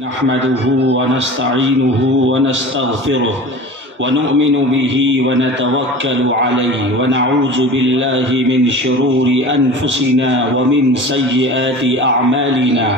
نحمده ونستعينه ونستغفره ونؤمن به ونتوكل عليه ونعوذ بالله من شرور أنفسنا ومن سيئات أعمالنا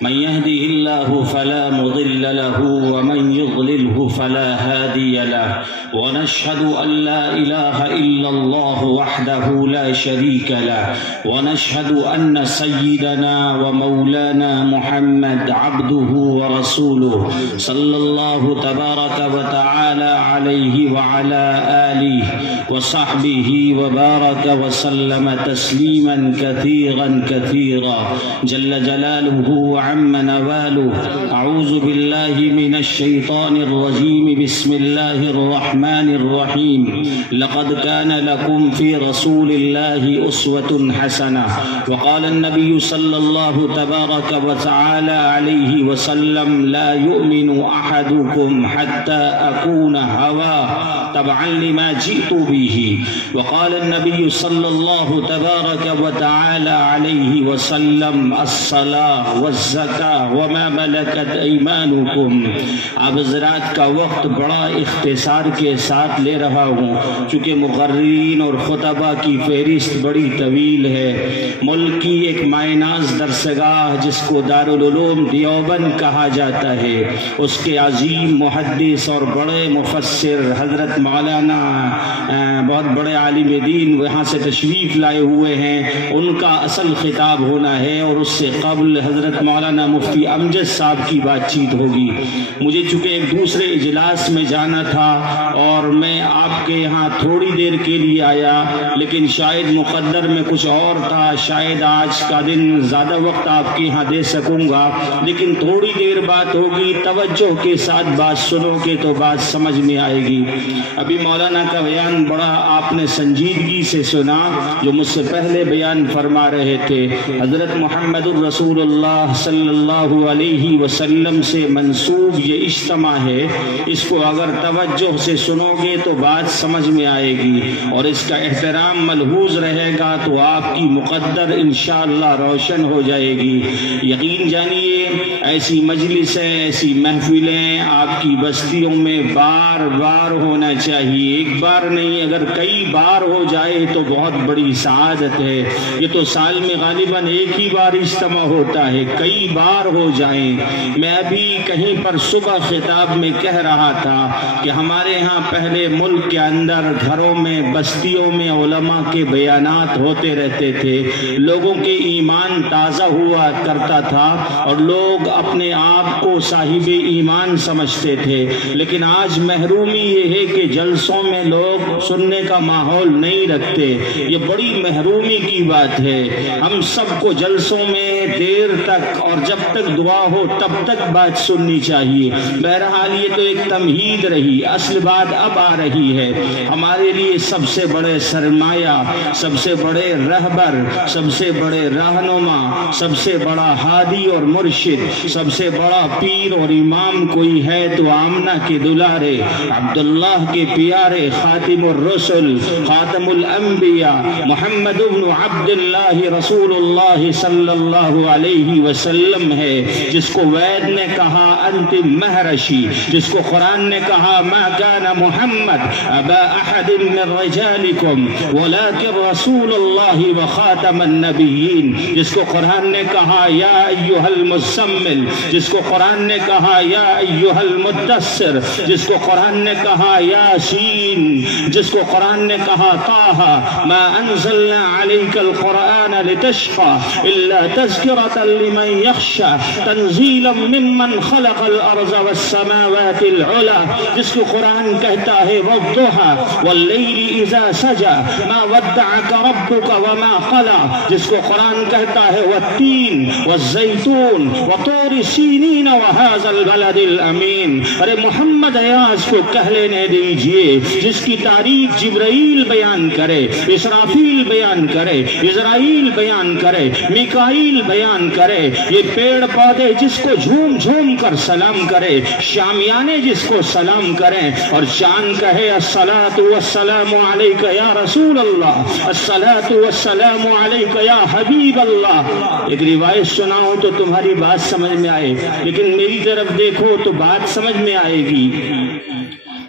من يهده الله فلا مضل له ومن يضلله فلا هادي له ونشهد أن لا إله إلا الله وحده لا شريك له ونشهد أن سيدنا ومولانا محمد عبده ورسوله صلى الله تبارك وتعالى عليه وعلى آله وصحبه وبارك وسلم تسليما كثيرا جل جلاله وعم نواله. أعوذ بالله من الشيطان الرجيم. بسم الله الرحمن الرحيم. لقد كان لكم في رسول الله أسوة حسنة. وقال النبي صلى الله تبارك وتعالى عليه وسلم لا يؤمن أحدكم حتى أكون هواه تبعا لما جئت به. وقال النبي صلى الله تبارك وتعالى عليه وسلم الصلاة والزکاة وما ملکت ایمانکم. اب حضرات کا وقت بڑا اختصار کے ساتھ لے رہا ہوں چونکہ مقررین اور خطبہ کی فہرست بڑی طویل ہے. ملک کی ایک مائناز درسگاہ جس کو دارالعلوم دیوبند کہا جاتا ہے، اس کے عظیم محدث اور بڑے مفسر حضرت مولانا بہت بڑے عالم دین وہاں سے تشریف لائے ہوئے ہیں. ان کا اصل خطاب ہونا ہے اور اس سے قبل حضرت مولانا مفتی امجد صاحب کی بات چیت ہوگی. مجھے چونکہ ایک دوسرے اجلاس میں جانا تھا اور میں آپ کے یہاں تھوڑی دیر کے لیے آیا، لیکن شاید مقدر میں کچھ اور تھا. شاید آج کا دن زیادہ وقت آپ کے یہاں دے سکوں گا، لیکن تھوڑی دیر بات ہوگی. توجہ کے ساتھ بات سنو گے تو بات سمجھ میں آئے گی. ابھی مولانا کا بیان بڑا آپ نے سنجیدگی سے سنا جو مجھ سے پہلے بیان فرما رہے تھے. حضرت محمد الرسول اللہ صلی اللہ علیہ وسلم سے منسوب یہ اجتماع ہے، اس کو اگر توجہ سے سنو گے تو بات سمجھ میں آئے گی اور اس کا احترام ملحوظ رہے گا تو آپ کی مقدر انشاءاللہ روشن ہو جائے گی. یقین جانیے ایسی مجلسیں، ایسی محفلیں آپ کی بستیوں میں بار بار ہونا چاہیے. ایک بار نہیں، اگر کئی بار ہو جائے تو بہت بڑی سعادت ہے. یہ تو سال میں غالباً ایک ہی بار اجتماع ہوتا ہے، کئی بار ہو جائیں. میں ابھی کہیں پر صبح خطاب میں کہہ رہا تھا کہ ہمارے ہاں پہلے ملک کے اندر گھروں میں بستیوں میں علماء کے بیانات ہوتے رہتے تھے، لوگوں کے ایمان تازہ ہوا کرتا تھا اور لوگ اپنے آپ کو صاحب ایمان سمجھتے تھے. لیکن آج محرومی یہ ہے کہ جلسوں میں لوگ سننے کا ماحول نہیں رکھتے. یہ بڑی محرومی کی بات ہے. ہم سب کو جلسوں میں دیر تک اور جب تک دعا ہو تب تک بات سننی چاہیے. بہرحال یہ تو ایک تمہید رہی، اصل بات اب آ رہی ہے. ہمارے لیے سب سے بڑے سرمایہ، سب سے بڑے رہبر، سب سے بڑے رہنما، سب سے بڑا ہادی اور مرشد، سب سے بڑا پیر اور امام کوئی ہے تو آمنہ کے دلارے، عبداللہ کے پیارے، خاتم الرسل، خاتم الانبیاء، محمد بن عبداللہ رسول اللہ صلی اللہ علیہ وسلم ہے، جس کو وید نے کہا انتم مہرشی، جس کو قرآن نے کہا ما کان محمد ابا احد من رجالکم ولکن رسول اللہ وخاتم النبیین، جس کو قرآن نے کہا یا ایہا المزمل، جس کو قرآن نے کہا یا ایہا المدثر، جس کو قرآن نے کہا یاسین، جس کو قرآن نے کہا طٰہٰ ما انزلنا علیک القرآن لتشقى الا تذکرة لمن یخشى تنزیلا ممن خلق الارض والسماوات العلی، جس کو قرآن کہتا ہے والضحى واللیل اذا سجى ما ودعك ربك وما قلى، جس کو قرآن کہتا ہے والتین والزیتون وطور سینین وهذا البلد الامین. ارے محمد ایاز کو کہہ لینے دیجئے جس کی تعریف جبرائیل بیان کرے، اسرافیل بیان کرے، اسرائیل بیان کرے، میکائیل بیان کرے، یہ پیڑ پودے جس کو جھوم جھوم کر سلام کرے، شامیانے جس کو سلام کریں اور چاند کہے الصلاۃ والسلام علیک یا رسول اللہ، الصلاۃ والسلام علیک یا حبیب اللہ. ایک روایت سناؤں تو تمہاری بات سمجھ سمجھ میں آئے، لیکن میری طرف دیکھو تو بات سمجھ میں آئے گی۔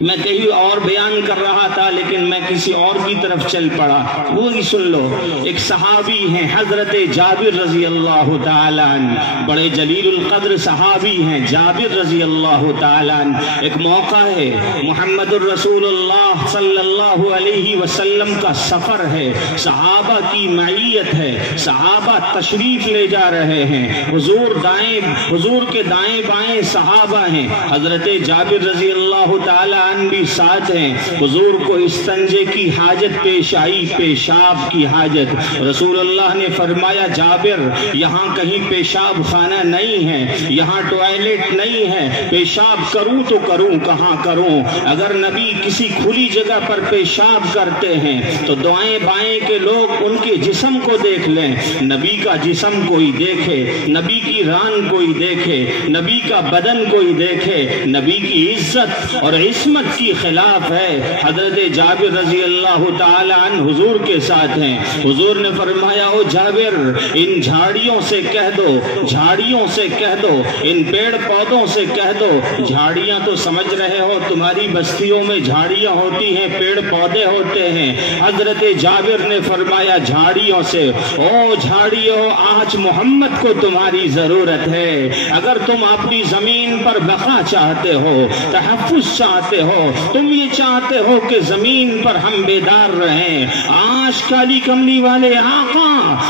میں کہیں اور بیان کر رہا تھا لیکن میں کسی اور کی طرف چل پڑا، وہی سن لو۔ ایک صحابی ہیں حضرت جابر رضی اللہ تعالیٰ عنہ، بڑے جلیل القدر صحابی ہیں جابر رضی اللہ تعالیٰ عنہ۔ ایک موقع ہے، محمد الرسول اللہ صلی اللہ علیہ وسلم کا سفر ہے، صحابہ کی معیت ہے، صحابہ تشریف لے جا رہے ہیں، حضور کے دائیں بائیں صحابہ ہیں، حضرت جابر رضی اللہ تعالیٰ بھی ساتھ ہیں۔ حضور کو استنجے کی حاجت پیش آئی، پیشاب کی حاجت۔ رسول اللہ نے فرمایا جابر یہاں کہیں پیشاب خانہ نہیں ہے، یہاں ٹوائلٹ نہیں ہے، پیشاب کروں تو کروں کہاں کروں؟ اگر نبی کسی کھلی جگہ پر پیشاب کرتے ہیں تو دائیں بائیں کے لوگ ان کے جسم کو دیکھ لیں، نبی کا جسم کوئی دیکھے، نبی کی ران کوئی دیکھے، نبی کا بدن کوئی دیکھے، نبی کی عزت اور عصمت کی خلاف ہے۔ حضرت جابر رضی اللہ تعالی عنہ حضور کے ساتھ ہیں۔ حضور نے فرمایا او جابر ان جھاڑیوں سے کہہ دو، جھاڑیوں سے کہہ دو، ان پیڑ پودوں سے کہہ دو۔ جھاڑیاں تو سمجھ رہے ہو تمہاری بستیوں میں جھاڑیاں ہوتی ہیں، پیڑ پودے ہوتے ہیں۔ حضرت جابر نے فرمایا جھاڑیوں سے، او جھاڑیوں آج محمد کو تمہاری ضرورت ہے۔ اگر تم اپنی زمین پر بقا چاہتے ہو، تحفظ چاہتے ہو، تم یہ چاہتے ہو کہ زمین پر ہم بیدار رہیں، آج کالی کملی والے آقا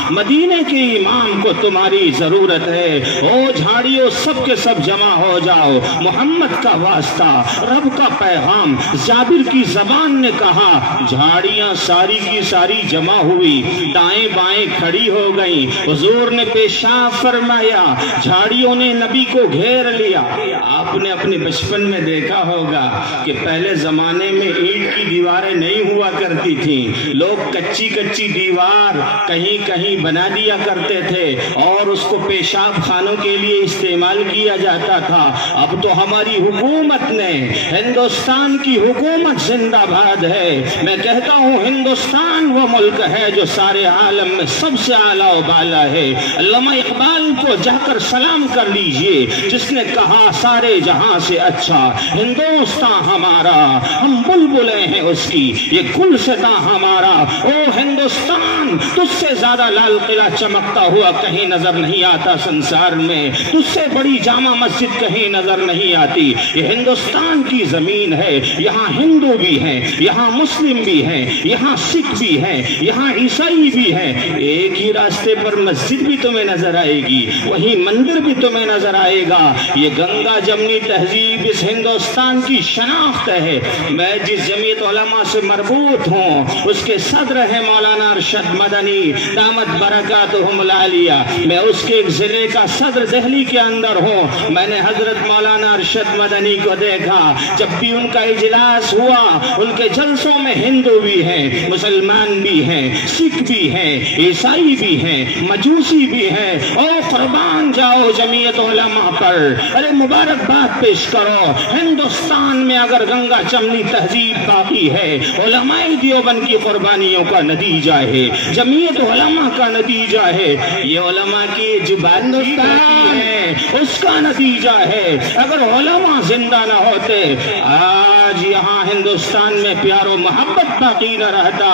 مدینے کے امام کو تمہاری ضرورت ہے۔ او جھاڑیوں سب کے سب جمع ہو جاؤ، محمد کا واسطہ، رب کا پیغام۔ جابر کی زبان نے کہا، جھاڑیاں ساری کی ساری جمع ہوئی، دائیں بائیں کھڑی ہو گئیں۔ حضور نے پیشاب فرمایا، جھاڑیوں نے نبی کو گھیر لیا۔ آپ نے اپنے بچپن میں دیکھا ہوگا کہ پہلے زمانے میں اینٹ کی دیواریں نہیں ہوا کرتی تھیں، لوگ کچی کچی دیوار کہیں کہیں بنا دیا کرتے تھے اور اس کو پیشاب خانوں کے لیے استعمال کیا جاتا تھا۔ اب تو ہماری حکومت نے، ہندوستان کی حکومت زندہ باد ہے، میں کہتا ہوں ہندوستان وہ ملک ہے جو سارے عالم میں سب سے اعلیٰ و بالا ہے۔ علامہ اقبال کو جا کر سلام کر لیجئے، جس نے کہا سارے جہاں سے اچھا ہندوستان ہمارا، ہم بلبلیں ہیں اس کی، یہ گلشتاں ہمارا۔ او ہندوستان تجھ سے زیادہ لال قلعہ چمکتا ہوا کہیں نظر نہیں آتا سنسار میں، تجھ سے بڑی جامع مسجد کہیں نظر نہیں آتی۔ یہ ہندوستان کی زمین ہے، یہاں ہندو بھی ہیں، یہاں مسلم بھی ہیں، یہاں سکھ بھی ہیں، یہاں عیسائی بھی ہیں۔ ایک ہی راستے پر مسجد بھی تمہیں نظر آئے گی، وہی مندر بھی تمہیں نظر آئے گا۔ یہ گنگا جمنی تہذیب اس ہندوستان کی شناخت ہے۔ میں جس جمعیت علماء سے مربوط ہوں اس کے صدر ہیں مولانا ارشد مدنی دامت برکاتہم العالیہ، میں اس کے ایک ضلع کا صدر دہلی کے اندر ہوں۔ میں نے حضرت مولانا ارشد مدنی کو دیکھا، جب بھی ان کا اجلاس ہوا ان کے جلسوں میں ہندو بھی ہیں، مسلمان بھی ہیں، سکھ بھی ہیں، عیسائی بھی ہیں، مجوسی بھی ہیں۔ اور قربان جاؤ جمعیت علماء پر، ارے مبارکباد پیش کرو۔ ہندوستان میں اگر گنگا جمنی تہذیب باقی ہے، علماء دیوبند کی قربانیوں کا نتیجہ ہے، جمعیت علماء کا نتیجہ ہے، یہ علماء کی زبان ہے اس کا نتیجہ ہے۔ اگر علماء زندہ نہ ہوتے آج یہاں ہندوستان میں پیار و محبت باقی نہ رہتا،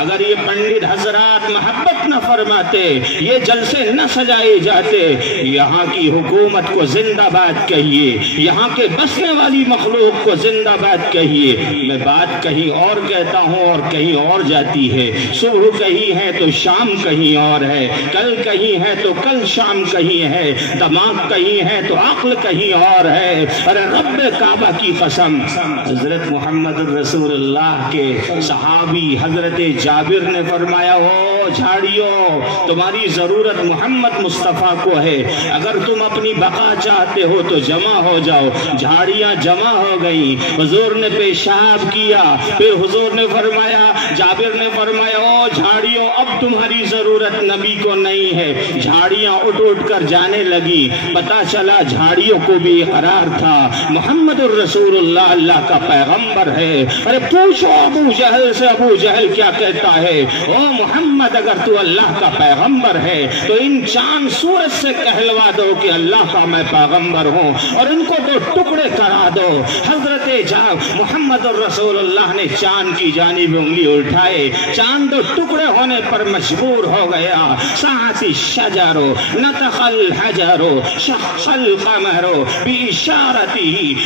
اگر یہ پنڈت حضرات محبت نہ فرماتے، یہ جلسے نہ سجائے جاتے۔ یہاں کی حکومت کو زندہ باد کہیے، یہاں کے بسنے والی مخلوق کو زندہ باد کہیے۔ میں بات کہیں اور کہتا ہوں اور کہیں اور جاتی ہے، صبح کہیں ہے تو شام کہیں اور ہے، کل کہیں ہے تو کل شام کہیں ہے، دماغ کہیں ہے تو عقل کہیں اور ہے۔ ارے رب کعبہ کی قسم، حضرت محمد الرسول اللہ کے صحابی حضرت جابر نے فرمایا، او جھاڑیوں تمہاری ضرورت محمد مصطفیٰ کو ہے، اگر تم اپنی بقا چاہتے ہو تو جمع ہو جاؤ۔ جھاڑیاں جمع ہو گئیں، حضور نے پیشاب کیا، پھر حضور نے فرمایا، جابر نے فرمایا فرمایا او جھاڑیوں اب تمہاری ضرورت نبی کو نہیں ہے. جھاڑیاں اٹھ اٹھ کر جانے لگی. پتا چلا جھاڑیوں کو بھی اقرار تھا محمد الرسول اللہ اللہ کا پیغمبر ہے. ارے پوچھو ابو جہل سے, ابو جہل کیا کہتا ہے؟ او محمد اگر تو اللہ کا پیغمبر ہے تو ان چاند سورج سے کہلوا دو کہ اللہ کا میں پیغمبر ہوں اور ان کو دو ٹکڑے کرا دو. حضرت محمد الرسول اللہ نے چاند کی جانب انگلی اٹھائے. چاند دو ٹکڑے ہونے پر مجبور ہو گیا. ساعت الشجر نطق الحجر شق القمر باشارتہ.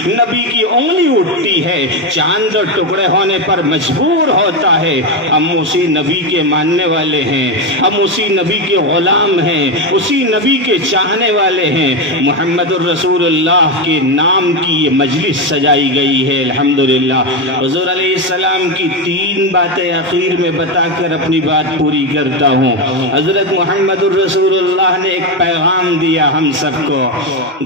نبی کی انگلی اٹھتی ہے, چاند دو ٹکڑے ہونے پر مجبور ہوتا ہے. ہم اسی نبی کے ماننے والے ہیں, ہم اسی نبی کے غلام ہیں, اسی نبی کے چاہنے والے ہیں. محمد الرسول اللہ کے نام کی یہ مجلس سجائی گئی ہے. الحمدللہ. حضور علیہ السلام کی 3 باتیں اخیر میں بتا کر اپنی بات پوری کرتا ہوں. حضرت محمد الرسول اللہ نے ایک پیغام دیا ہم سب کو,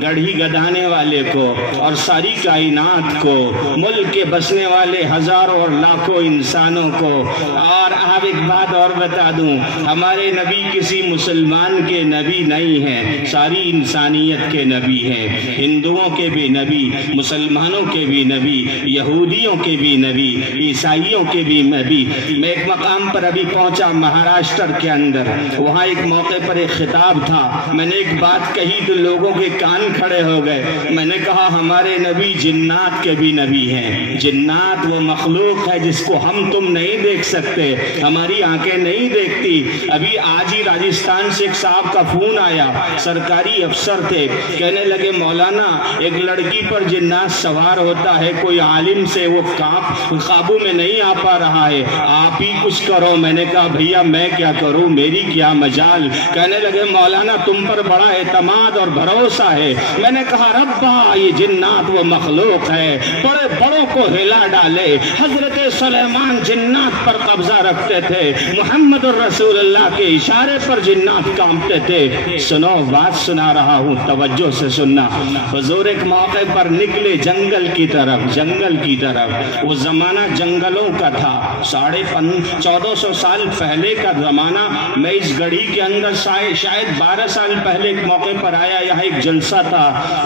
گڑھی گدانے والے کو اور ساری کائنات کو, ملک کے بسنے والے ہزاروں اور لاکھوں انسانوں کو. اور آپ ایک بات اور بتا دوں, ہمارے نبی کسی مسلمان کے نبی نہیں ہیں, ساری انسانیت کے نبی ہیں. ہندوؤں کے بھی نبی, مسلمانوں کے بھی نبی, یہودیوں کے بھی نبی, عیسائیوں کے بھی نبی. میں ایک مقام پر ابھی پہنچا مہاراشٹر کے اندر, وہاں ایک موقع پر ایک خطاب تھا. میں نے ایک بات کہی تو لوگوں کے کان کھڑے ہو گئے. میں نے کہا ہمارے نبی جنات کے بھی نبی ہیں. جنات وہ مخلوق ہے جس کو ہم تم نہیں دیکھ سکتے, ہماری آنکھیں نہیں دیکھتی. ابھی آج ہی راجستھان سے ایک صاحب کا فون آیا, سرکاری افسر تھے, کہنے لگے مولانا ایک لڑکی پر جنات سوار ہوتا ہے, کوئی عالم سے وہ قابو میں نہیں آ پا رہا ہے, آپ ہی کچھ کرو. میں نے کہا بھیا میں کیا کروں, میری کیا مجال. کہنے لگے مولانا تم پر بڑا اعتماد اور بھروسہ ہے. میں نے کہا ربا یہ جنات وہ مخلوق ہے, بڑے بڑوں کو ہلا ڈالے. حضرت سلیمان جنات پر قبضہ رکھتے تھے, محمد الرسول اللہ کے اشارے پر جنات کانپتے تھے. سنو بات سنا رہا ہوں, توجہ سے سننا. حضور ایک موقع پر نکلے جنگل کی طرف, جنگل کی طرف. وہ زمانہ جنگلوں کا تھا, 1450 سال پہلے کا زمانہ. میں اس گڑھی کے اندر شاید 12 سال پہلے ایک موقع پر آیا. یہاں ایک جلسہ تھا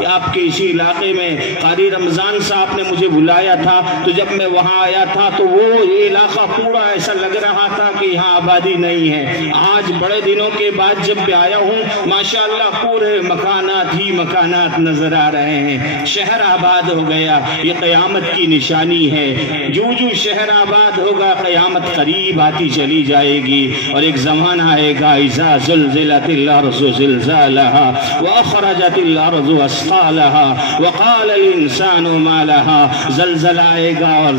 آپ کے اسی علاقے میں, قاری رمضان صاحب نے مجھے بلایا تھا. تو جب میں وہاں آیا تھا تو وہ علاقہ پورا ایسا لگ رہا تھا کہ یہاں آبادی نہیں ہے. آج بڑے دنوں کے بعد جب بھی آیا ہوں ماشاءاللہ پورے مکانات ہی مکانات نظر آ رہے ہیں. شہر آباد ہو گیا, یہ قیامت کی نشانی ہے. جو شہر آباد ہوگا قیامت قریب آتی چلی جائے گی. اور ایک زمانہ آئے گا اذا زلزلت الارض زلزالها واخرجت الارض اثقالها وقال الانسان ما لها. زلزلہ آئے گا اور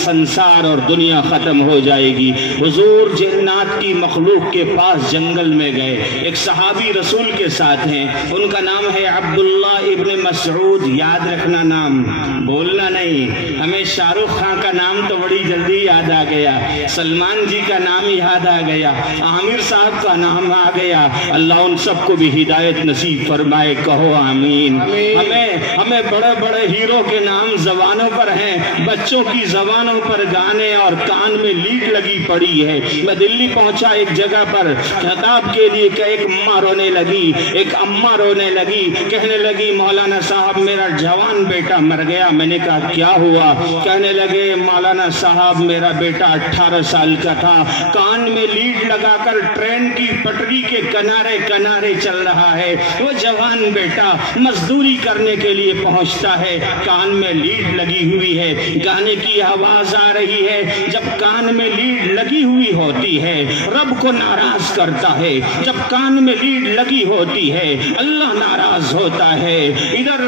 سنسار اور دنیا ختم ہو جائے گی. حضور جنات کی مخلوق کے پاس جنگل میں گئے, ایک صحابی رسول کے ساتھ ہیں, ان کا نام ہے عبداللہ ابن مسعود. یاد رکھنا نام, بولنا نہیں. ہمیں شاہ رخ خان کا نام تو بڑی جلدی یاد آ گیا, سلمان جی کا نام یاد آ گیا, عامر صاحب کا نام آ گیا. اللہ ان سب کو بھی ہدایت نصیب فرمائے, کہو آمین. ہمیں بڑے بڑے ہیرو کے نام زبانوں پر ہیں, بچوں کی زبانوں پر گانے اور کان میں لیڈ لگی پڑی ہے. میں دلی پہنچا ایک جگہ پر خطاب کے لیے کہ ایک اماں رونے لگی, ایک اماں رونے لگی, کہنے لگی مولانا صاحب میرا جوان بیٹا مر گیا. میں نے کہا کیا ہوا؟ کہنے لگے مولانا صاحب میرا بیٹا 18 سال کا تھا, کان میں لیڈ لگا کر ٹرین کی پٹری کے کنارے کنارے چل رہا ہے. وہ جوان بیٹا مزدوری کرنے کے لیے پہنچتا ہے, کان میں لیڈ لگی ہوئی ہے, گانے کی آواز آ رہی ہے. جب کان میں لیڈ لگی ہوئی ہوتی ہے رب کو ناراض کرتا ہے, جب کان میں لیڈ لگی ہوتی ہے اللہ ناراض ہوتا ہے. ادھر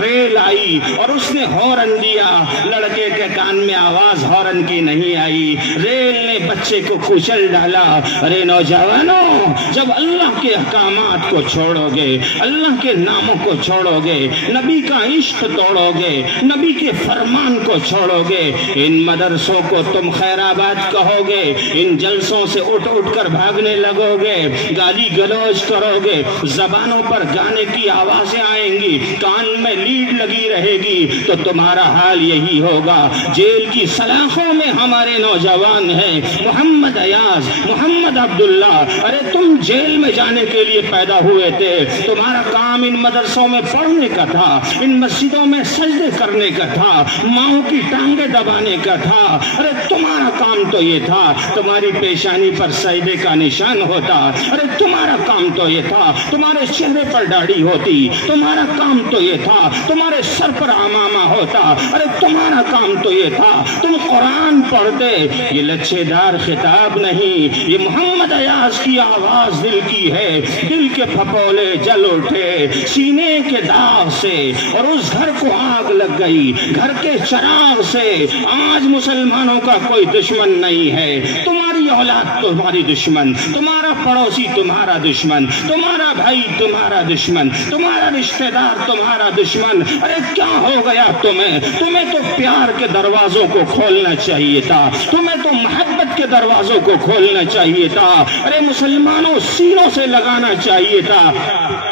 ریل آئی اور اس نے ہارن دیا, لڑکے کے کان میں آواز ہارن کی نہیں آئی, ریل نے بچے کو کچل ڈالا. ارے نوجوانوں, جب اللہ کے احکامات کو چھوڑو گے, اللہ کے ناموں کو چھوڑو گے, نبی کا عشق توڑو گے, نبی کے فرمان کو چھوڑوگے، ان مدرسوں کو تم خیرآباد کہوگے، ان جلسوں سے اٹھ اٹھ کر بھاگنے لگوگے، گالی گلوچ کروگے، زبانوں پر گانے کی آوازیں آئیں گی، کان میں لیڈ لگی رہے گی، تو تمہارا حال یہی ہوگا۔ جیل کی سلاخوں میں ہمارے نوجوان ہیں، محمد ایاز، محمد عبداللہ، ارے تم جیل میں جانے کے لیے پیدا ہوئے تھے، تمہارا کام ان مدرسوں میں پڑھنے کا تھا، ان مسجدوں میں سجدے کرنے کا تھا، ماؤں کی ٹانگیں دبانے کا تھا، ارے تمہارا کام تو یہ تھا، تمہاری پیشانی پر سجدے کا نشان ہوتا، ارے تمہارا کام تو یہ تھا، تمہارے چہرے پر داڑھی ہوتی، تمہارا کام تو یہ تھا، تمہارے سر پر عمامہ ہوتا، ارے تمہارا کام تو یہ تھا، تم قرآن پڑھتے۔ یہ لچھے دار خطاب نہیں، یہ محمد ایاز کی آواز دل کی ہے، دل کے پھپولے جل اٹھے سینے کے داغ سے، اور اس گھر کو آگ لگ گئی، گھر کے چراغ سے۔ آج مسلمانوں کا کوئی دشمن نہیں ہے، تمہاری اولاد تمہاری دشمن، تمہارا پڑوسی تمہارا دشمن، تمہارا بھائی تمہارا دشمن، تمہارا رشتہ دار تمہارا دشمن۔ ارے کیا ہو گیا تمہیں تو پیار کے دروازوں کو کھولنا چاہیے تھا، تمہیں تو محبت کے دروازوں کو کھولنا چاہیے تھا، ارے مسلمانوں سینوں سے لگانا چاہیے تھا۔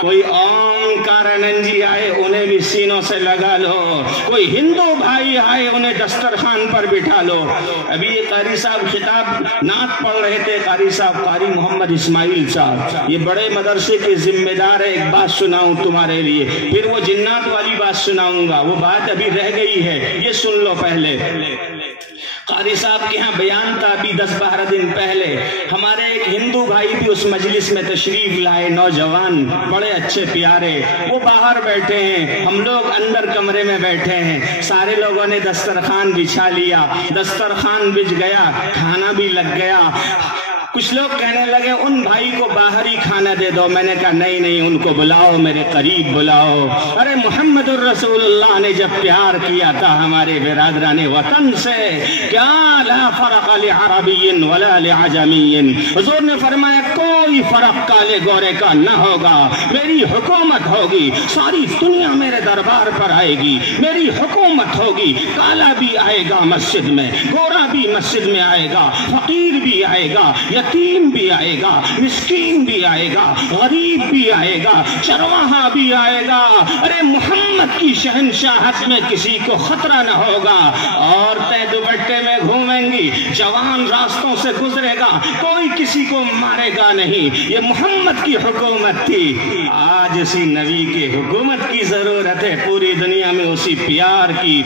کوئی کارننجی آئے انہیں بھی سینوں سے لگا لو، کوئی ہندو بھائی آئے انہیں دسترخوان پر بٹھا لو۔ ابھی قاری صاحب خطاب نعت پڑھ رہے تھے، قاری صاحب قاری محمد اسماعیل صاحب، یہ بڑے مدرسے کے ذمہ دار ہے۔ ایک بات سناؤں تمہارے لیے، پھر وہ جنات والی بات سناؤں گا، وہ بات ابھی رہ گئی ہے، یہ سن لو پہلے۔ قاری صاحب کے ہاں بیان تھا ابھی 10-12 دن پہلے، ہمارے ایک ہندو بھائی بھی اس مجلس میں تشریف لائے، نوجوان بڑے اچھے پیارے، وہ باہر بیٹھے ہیں، ہم لوگ اندر کمرے میں بیٹھے ہیں، سارے لوگوں نے دسترخوان بچھا لیا، دسترخوان بچھ گیا، کھانا بھی لگ گیا۔ کچھ لوگ کہنے لگے ان بھائی کو باہر ہی کھانا دے دو، میں نے کہا نہیں ان کو بلاؤ، میرے قریب بلاؤ۔ ارے محمد الرسول اللہ نے جب پیار کیا تھا ہمارے برادران وطن سے، کیا لا فرق لعربی ولا لعجمی، حضور نے فرمایا کوئی فرق کالے گورے کا نہ ہوگا، میری حکومت ہوگی، ساری دنیا میرے دربار پر آئے گی، میری حکومت ہوگی، کالا بھی آئے گا مسجد میں، گورا بھی مسجد میں آئے گا، فقیر بھی آئے گا، یتیم بھی آئے گا، مسکین بھی آئے گا، غریب بھی آئے گا، چرواہا بھی آئے گا۔ ارے محمد کی شہنشاہت میں کسی کو خطرہ نہ ہوگا، عورتیں دوپٹے میں گھومیں گی، جوان راستوں سے گزرے گا، کوئی کسی کو مارے گا نہیں، یہ محمد کی حکومت تھی۔ آج اسی نبی کی حکومت کی ضرورت ہے پوری دنیا میں، اسی پیار کی۔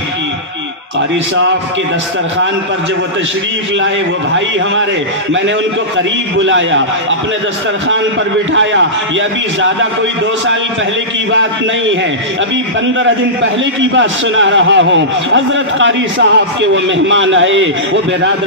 قاری صاحب کے دسترخوان پر جب وہ تشریف لائے، وہ بھائی ہمارے، میں نے ان کو قریب بلایا، اپنے دسترخوان پر بٹھایا۔ یہ ابھی زیادہ کوئی 2 سال پہلے کی بات نہیں ہے، ابھی 15 دن پہلے کی بات سنا رہا ہوں۔ حضرت قاری صاحب کے وہ مہمان آئے، وہ برادر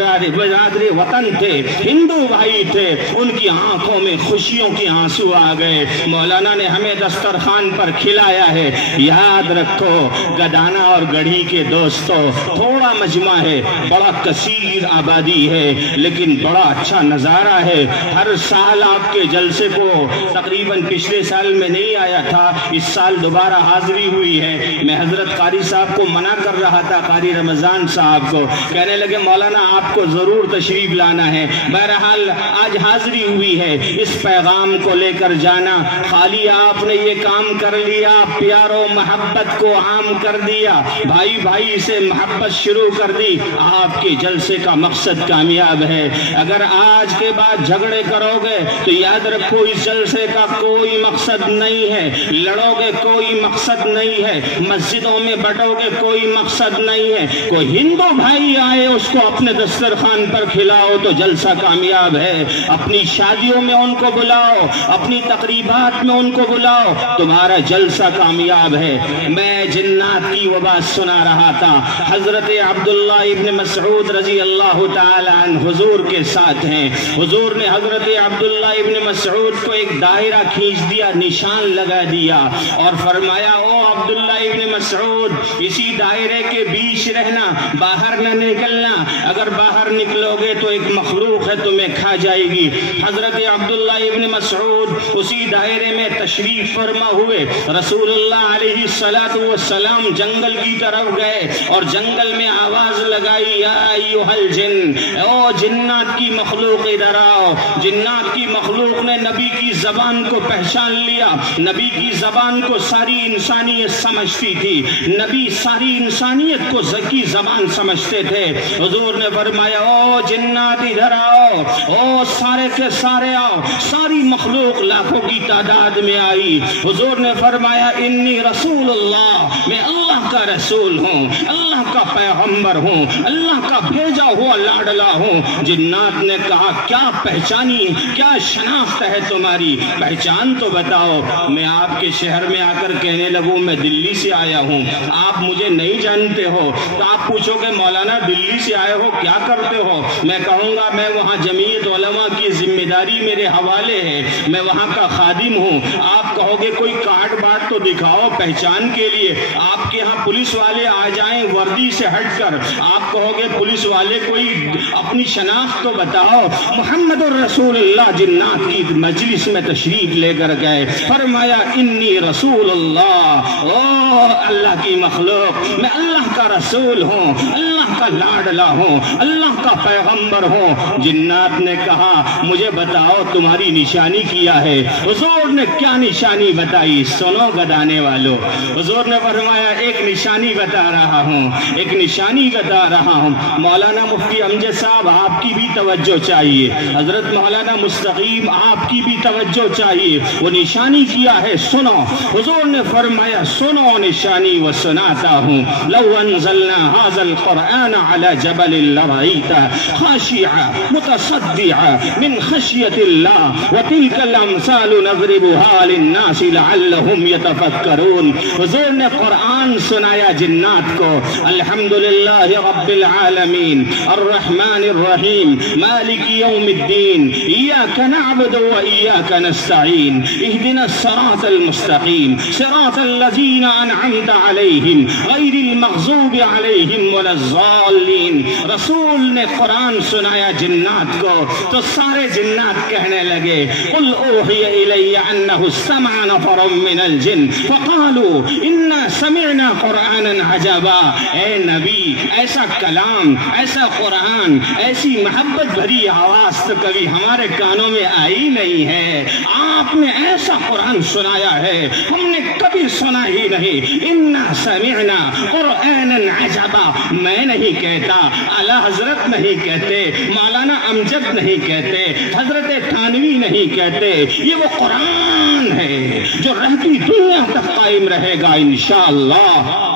وطن تھے، ہندو بھائی تھے، ان کی آنکھوں میں خوشیوں کے آنسو آ گئے۔ مولانا نے ہمیں دسترخوان پر کھلایا ہے۔ یاد رکھو گدانا اور گڑھی کے دوستوں، تھوڑا مجمع ہے، بڑا کثیر آبادی ہے، لیکن بڑا اچھا نظارہ ہے۔ ہر سال آپ کے جلسے کو تقریباً پچھلے سال میں نہیں آیا تھا، اس سال دوبارہ حاضری ہوئی ہے۔ میں حضرت قاری صاحب کو منع کر رہا تھا، قاری رمضان صاحب کو، کہنے لگے مولانا آپ کو ضرور تشریف لانا ہے۔ بہرحال آج حاضری ہوئی ہے، اس پیغام کو لے کر جانا۔ خالی آپ نے یہ کام کر لیا، پیار و محبت کو عام کر دیا، بھائی بھائی سے محبت شروع کر دی، آپ کے جلسے کا مقصد کامیاب ہے۔ اگر آج کے بعد جھگڑے کرو گے تو یاد رکھو اس جلسے کا کوئی مقصد نہیں ہے، لڑو گے کوئی مقصد نہیں ہے، مسجدوں میں بٹو گے کوئی مقصد نہیں ہے۔ کوئی ہندو بھائی آئے اس کو اپنے دسترخوان پر کھلاؤ تو جلسہ کامیاب ہے۔ اپنی شادیوں میں ان کو بلاؤ، اپنی تقریبات میں ان کو بلاؤ، تمہارا جلسہ کامیاب ہے۔ میں جنات کی وہ بات سنا رہا تھا، حضرت عبداللہ ابن مسعود رضی اللہ تعالی عنہ حضور کے ساتھ ہیں۔ حضور نے حضرت عبداللہ ابن مسعود کو ایک دائرہ کھینچ دیا، نشان لگا دیا اور فرمایا او عبداللہ ابن مسعود اسی دائرے کے بیچ رہنا، باہر نہ نکلنا، اگر باہر نکلو گے تو ایک مخلوق ہے تمہیں کھا جائے گی۔ حضرت عبداللہ ابن مسعود اسی دائرے میں تشریف فرما ہوئے، رسول اللہ علیہ السلام جنگل کی طرف گئے اور جنگل میں آواز لگائی، یا ایھا الجن، او جنات کی مخلوق ادھر آؤ۔ جنات کی مخلوق نے نبی کی زبان کو پہچان لیا، نبی کی زبان کو ساری انسانیت سمجھتی تھی، نبی ساری انسانیت کو ذکی زبان سمجھتے تھے۔ حضور نے فرمایا، او جنات ادھر آؤ، او سارے کے سارے آؤ۔ ساری مخلوق لاکھوں کی تعداد میں آئی۔ حضور نے فرمایا، انی رسول اللہ، میں اللہ کا رسول ہوں، اللہ کا پیغمبر ہوں، اللہ کا بھیجا ہوا لاڈلا ہوں۔ جنات نے کہا، کیا پہچانی، کیا شناخت ہے تمہاری، پہچان تو بتاؤ۔ میں آپ کے شہر میں آ کر کہنے لگوں میں دلی سے آیا ہوں، آپ مجھے نہیں جانتے ہو، تو آپ پوچھو کہ مولانا دلی سے آئے ہو کیا کرتے ہو؟ میں کہوں گا میں وہاں جمعیت علماء کی ذمہ داری میرے حوالے ہے، میں وہاں کا خادم ہوں۔ آپ کہو گے کوئی کارڈ باٹ تو دکھاؤ پہچان کے لیے، آپ کے ہاں پولیس والے آ جائیں وردی سے ہٹ کر، آپ کہو گے پولیس والے کوئی اپنی شناخت تو بتاؤ۔ محمد الرسول اللہ جنات کی مجلس میں تشریف لے کر گئے، فرمایا، انی رسول اللہ، او اللہ کی مخلوق، میں اللہ کا رسول ہوں، اللہ کا لاڈلا ہوں، اللہ کا پیغمبر ہوں۔ جنات نے کہا، مجھے بتاؤ تمہاری نشانی کیا ہے؟ حضور نے کیا نشانی بتائی؟ سنو گدانے والو، حضور نے فرمایا، ایک نشانی بتا رہا ہوں، ایک نشانی بتا رہا ہوں۔ مولانا مفتی امجد صاحب آپ کی بھی توجہ چاہیے، حضرت مولانا مستقیم آپ کی بھی توجہ چاہیے، وہ نشانی کیا ہے سنو۔ حضور نے فرمایا، سنو نشانی و سناتا ہوں، لو انزلنا هذا القرآن على جبل لرأيت خاشعا متصدعا من خشية الله وتلك الامثال نضربها للناس لعلهم يتفكرون۔ حضور نے قرآن سنایا جنات کو، الحمدللہ رب العالمین الرحمن الرحیم مالک یوم الدین ایاک نعبد و ایاک نستعین اہدنا الصراط المستقیم صراط الذین انعمت علیہم غیر المغضوب علیہم ولا الضالین۔ رسول نے قرآن سنایا جنات کو تو سارے جنات کہنے لگے، قل اوحی الی انہ استمع نفر من الجن فقالوا انا سمعنا قرآنا عجبا۔ اے نبی، ایسا کلام، ایسا قرآن، ایسی محبت بھری آواز تو کبھی ہمارے کانوں میں آئی نہیں ہے۔ آپ نے ایسا قرآن سنایا ہے ہم نے کبھی سنا ہی نہیں۔ انا سمعنا قرآنا عجبا، میں نہیں کہتا، اعلی حضرت نہیں کہتے، مولانا امجد نہیں کہتے، حضرت تھانوی نہیں کہتے، یہ وہ قرآن ہے جو رہتی دنیا تک قائم رہے گا انشاءاللہ۔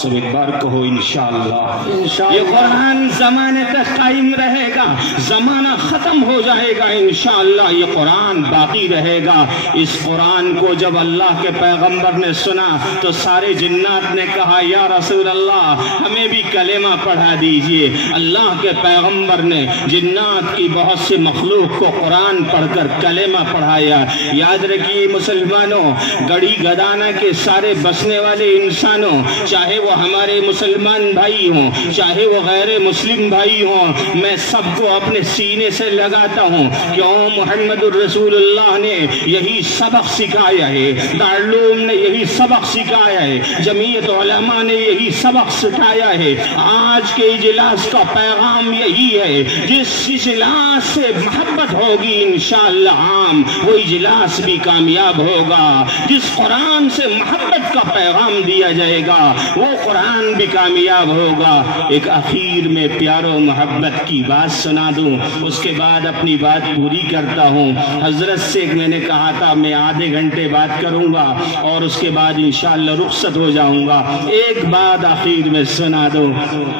سب ایک بار کہو انشاءاللہ۔ یہ قرآن زمانے تک قائم رہے گا، زمانہ ختم ہو جائے گا انشاءاللہ، یہ قرآن باقی رہے گا۔ اس قرآن کو جب اللہ کے پیغمبر نے سنا تو سارے جنات نے کہا، یا رسول اللہ ہمیں بھی کلمہ پڑھا دیجئے۔ اللہ کے پیغمبر نے جنات کی بہت سے مخلوق کو قرآن پڑھ کر کلمہ پڑھایا۔ یاد رکھیے مسلمانوں، گڑی گدانہ کے سارے بسنے والے انسانوں، چاہے وہ ہمارے مسلمان بھائی ہوں چاہے وہ غیر مسلم بھائی ہوں، میں سب کو اپنے سینے سے لگاتا ہوں، کیوں محمد الرسول اللہ نے یہی سبق سکھایا ہے، دارالعلوم نے یہی سبق سکھایا ہے، جمعیت علماء نے یہی سبق سکھایا ہے۔ آج کے اجلاس کا پیغام یہی ہے، جس اجلاس سے محبت ہوگی انشاءاللہ عام وہ اجلاس بھی کامیاب ہوگا، جس قرآن سے محبت کا پیغام دیا جائے گا وہ قرآن بھی کامیاب ہوگا۔ ایک اخیر میں پیارو محبت کی بات سنا دوں، اس کے بعد اپنی بات پوری کرتا ہوں۔ حضرت سے میں نے کہا تھا میں آدھے گھنٹے بات کروں گا اور اس کے بعد انشاءاللہ رخصت ہو جاؤں گا، ایک بات آخر میں سنا دوں۔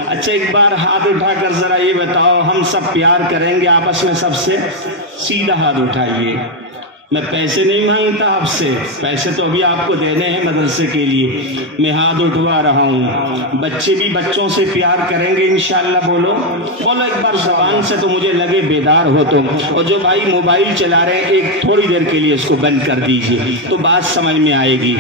اچھا ایک بار ہاتھ اٹھا کر ذرا یہ بتاؤ، ہم سب پیار کریں گے آپس میں؟ سب سے سیدھا ہاتھ اٹھائیے۔ میں پیسے نہیں مانگتا آپ سے، پیسے تو ابھی آپ کو دینے ہیں مدرسے کے لیے، میں ہاتھ اٹھوا رہا ہوں۔ بچے بھی بچوں سے پیار کریں گے انشاءاللہ، بولو بولو ایک بار زبان سے تو مجھے لگے بیدار ہو تم۔ اور جو بھائی موبائل چلا رہے ہیں ایک تھوڑی دیر کے لیے اس کو بند کر دیجئے تو بات سمجھ میں آئے گی۔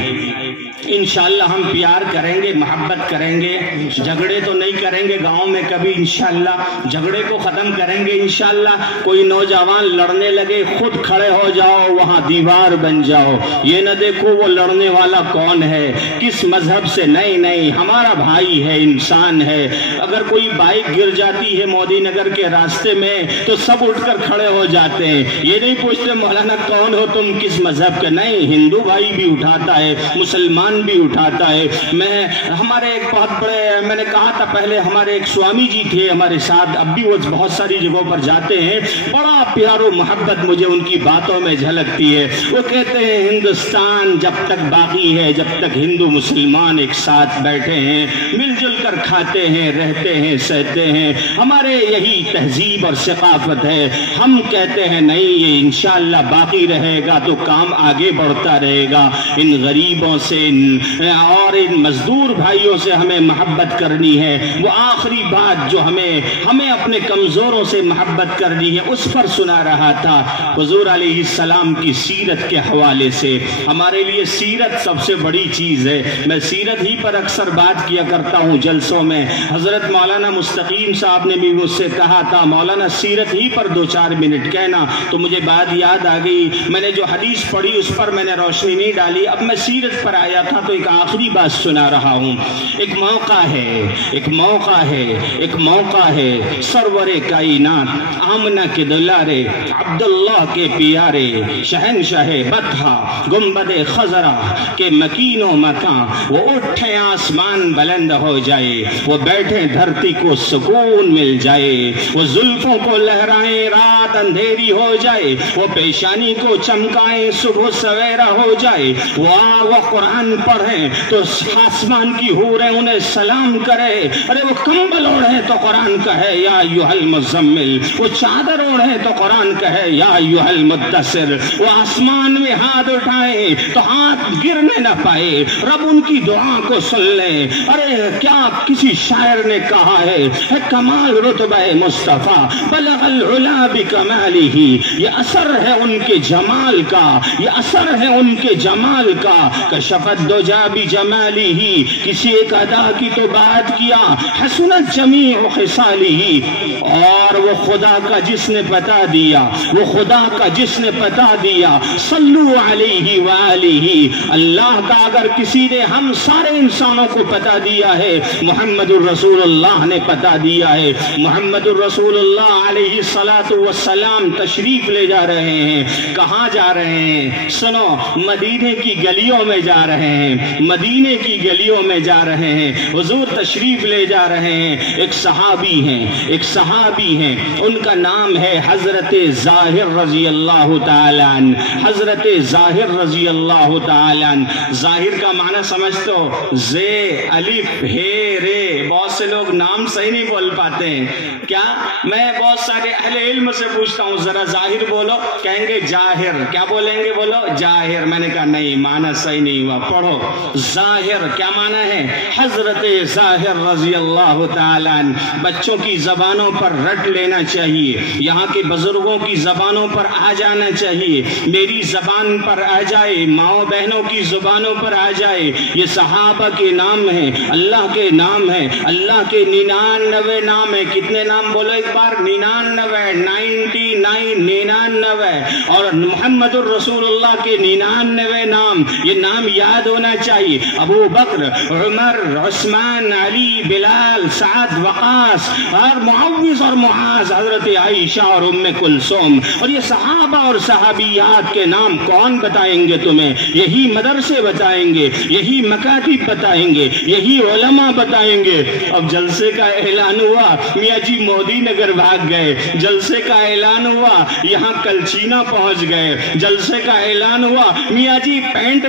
انشاءاللہ ہم پیار کریں گے، محبت کریں گے، جھگڑے تو نہیں کریں گے گاؤں میں کبھی انشاءاللہ، جھگڑے کو ختم کریں گے انشاءاللہ۔ کوئی نوجوان لڑنے لگے خود کھڑے ہو جاؤ، وہاں دیوار بن جاؤ، یہ نہ دیکھو وہ لڑنے والا کون ہے، کس مذہب سے، نہیں ہمارا بھائی ہے، انسان ہے۔ اگر کوئی بائک گر جاتی ہے مودی نگر کے راستے میں تو سب اٹھ کر کھڑے ہو جاتے ہیں، یہ نہیں پوچھتے مولانا کون ہو تم، کس مذہب کے، نہیں، ہندو بھائی بھی اٹھاتا ہے، مسلمان بھی اٹھاتا ہے۔ ہمارے ایک بہت بڑے، میں نے کہا تھا پہلے، ہمارے ایک سوامی جی تھے ہمارے ساتھ، اب بھی وہ بہت ساری جگہوں پر جاتے ہیں، بڑا پیار و محبت مجھے ان کی باتوں میں جھلکتی ہے۔ وہ کہتے ہیں ہندوستان جب تک باقی ہے، جب تک ہندو مسلمان ایک ساتھ بیٹھے ہیں، مل جل کر کھاتے ہیں، رہتے ہیں، سہتے ہیں، ہمارے یہی تہذیب اور ثقافت ہے۔ ہم کہتے ہیں نہیں، یہ انشاءاللہ باقی رہے گا تو کام آگے بڑھتا رہے گا۔ ان غریبوں سے اور ان مزدور بھائیوں سے ہمیں محبت کرنی ہے۔ وہ آخری بات جو ہمیں اپنے کمزوروں سے محبت کرنی ہے، اس پر سنا رہا تھا حضور علیہ السلام کی سیرت کے حوالے سے۔ ہمارے لیے سیرت سب سے بڑی چیز ہے، میں سیرت ہی پر اکثر بات کیا کرتا ہوں جلسوں میں۔ حضرت مولانا مستقیم صاحب نے بھی مجھ سے کہا تھا مولانا سیرت ہی پر 2-4 منٹ کہنا، تو مجھے بات یاد آ گئی، میں نے جو حدیث پڑھی اس پر میں نے روشنی نہیں ڈالی، اب میں سیرت پر آیا تھا تو ایک آخری بات سنا رہا ہوں۔ ایک موقع ہے سرور کائنات آمنہ کے دلارے، عبداللہ کے پیارے، شہنشاہ بطحہ گنبد خضرا کے مکین و مکان، وہ اٹھیں آسمان بلند ہو جائے، وہ بیٹھیں دھرتی کو سکون مل جائے، وہ زلفوں کو لہرائیں رات اندھیری ہو جائے، وہ پیشانی کو چمکائیں صبح سویرا ہو جائے، وہ قرآن پڑھیں تو آسمان کی حوریں انہیں سلام کرے، ارے وہ کمبل اوڑھیں تو قرآن کہے یا ایھا المزمل، وہ چادر اوڑھیں تو قرآن کہے یا ایھا المدثر، وہ آسمان میں ہاتھ اٹھائیں تو ہاتھ گرنے نہ پائے، رب ان کی دعا کو سن لیں۔ ارے کیا کسی شاعر نے کہا ہے کمال رتبہ مصطفیٰ بلغ العلا بکمالہ، یہ اثر ہے ان کے جمال کا، یہ اثر ہے ان کے جمال کا، کشفت دجا بجمالہ، کسی ایک ادا کی تو بات کیا، حسنت جمیع خصالہ، اور وہ خدا کا جس نے بتا دیا، وہ خدا کا جس نے بتا دیا، صلو علیہ وآلہ، اللہ کا اگر کسی نے ہم سارے انسانوں کو بتا دیا ہے، محمد الرسول اللہ نے بتا دیا ہے۔ محمد الرسول اللہ علیہ السلام تشریف لے جا رہے ہیں، کہاں جا رہے ہیں؟ سنو، مدینے کی گلیوں میں جا رہے ہیں، مدینے کی گلیوں میں جا رہے ہیں، حضور تشریف لے جا رہے ہیں۔ ایک صحابی ہیں، ان کا نام ہے حضرت ظاہر رضی اللہ تعالی عنہ، حضرت ظاہر رضی اللہ تعالی عنہ۔ ظاہر کا معنی سمجھتے ہو؟ زے الف ہے رے، بہت سے لوگ نام صحیح نہیں بول پاتے ہیں، کیا میں بہت سارے اہل علم سے پوچھتا ہوں ذرا ظاہر بولو، کہیں گے جاہر، کیا بولیں گے؟ بولو جاہر، میں نے کہا نہیں، معنی صحیح نہیں ہوا، پڑھو ظاہر کیا معنی ہے؟ حضرت ظاہر رضی اللہ تعالی عنہ۔ بچوں کی زبانوں پر رٹ لینا چاہیے، یہاں کے بزرگوں کی زبانوں پر آ جانا چاہیے، میری زبان پر آ جائے، ماؤں بہنوں کی زبانوں پر آ جائے۔ یہ صحابہ کے نام ہیں، اللہ کے نام ہیں، اللہ کے 99 نام ہیں۔ کتنے نام بولو ایک بار؟ 99 اور محمد الرسول اللہ کے 99 نام، یہ نام یاد ہونا چاہیے۔ ابو بکر، عمر، عثمان، علی، بلال، سعد، وقاص اور معوذ اور معاذ، حضرت عائشہ اور ام کلثوم، اور یہ صحابہ اور صحابیات کے نام کون بتائیں گے تمہیں؟ یہی مدرسے بتائیں گے، یہی مکاتب بتائیں گے، یہی علماء بتائیں گے۔ اب جلسے کا اعلان ہوا، میاں جی مودی نگر بھاگ گئے، جلسے کا اعلان ہوا، یہاں کلچینا پہنچ گئے، جلسے کا اعلان ہوا، میاں جی پینٹ